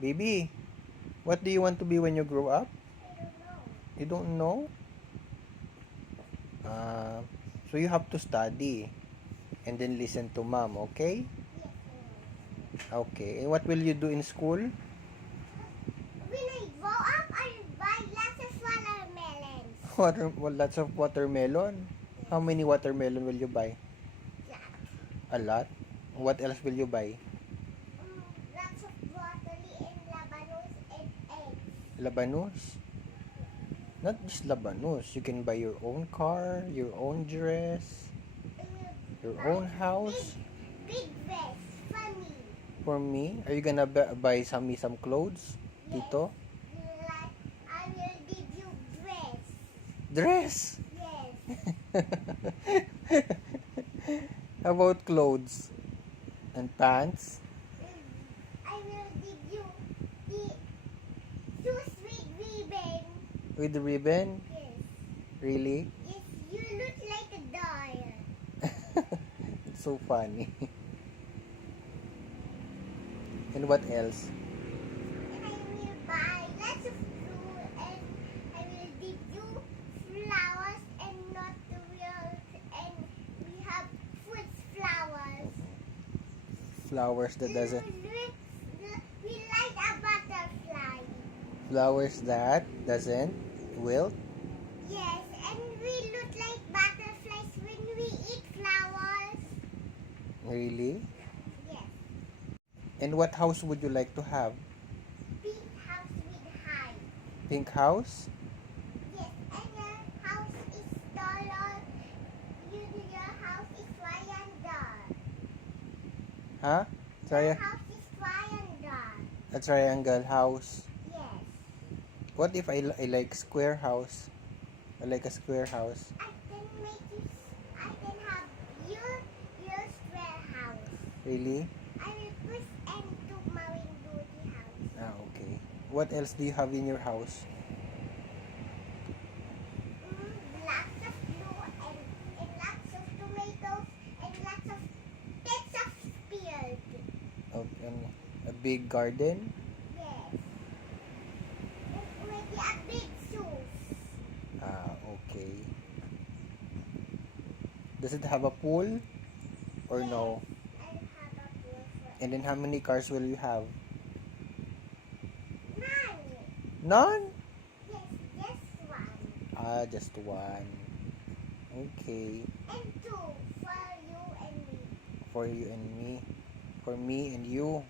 Baby, what do you want to be when you grow up? I don't know. You don't know? Uh, so you have to study and then listen to mom, okay? Yes, Okay. And what will you do in school? When I grow up, I'll buy lots of watermelons. Well, lots of watermelon. How many watermelon will you buy? Yeah. A lot. What else will you buy? Lots of broccoli and labanos and eggs. Labanus. Not just labanus. You can buy your own car, your own dress, your own house. Big dress for me. For me, are you gonna buy some clothes, Yes. Tito? Like, I will give you dress. Dress. Yes. How about clothes and pants I will give you the shoes with ribbon. with ribbon? Yes. Really? Yes, you look like a doll. It's so funny. And what else? And I will buy lots of fruit and I will give you flowers and not the real and we have fruits flowers. Flowers that doesn't We like a butterfly. flowers that doesn't wilt. Yes, and we look like butterflies when we eat flowers. Really? Yes. And what house would you like to have? Big house with high. Pink house? Yes, and your house is taller. Your house is triangle. Huh? Your house is triangle. A triangle house. Yes. What if I like square house? I like a square house. I can make you. I can have your square house. Really? I will push and do Marine Beauty house. Ah, okay. What else do you have in your house? Lots of blue and lots of tomatoes and lots of bits of spilled. A big garden? Yes. And maybe a big shoes. Ah, okay. Does it have a pool or Yes, no? I have a pool for And then how many cars will you have? none. None? Yes, just one. Ah, just one. Okay. And two for you and me. For you and me. For me and you.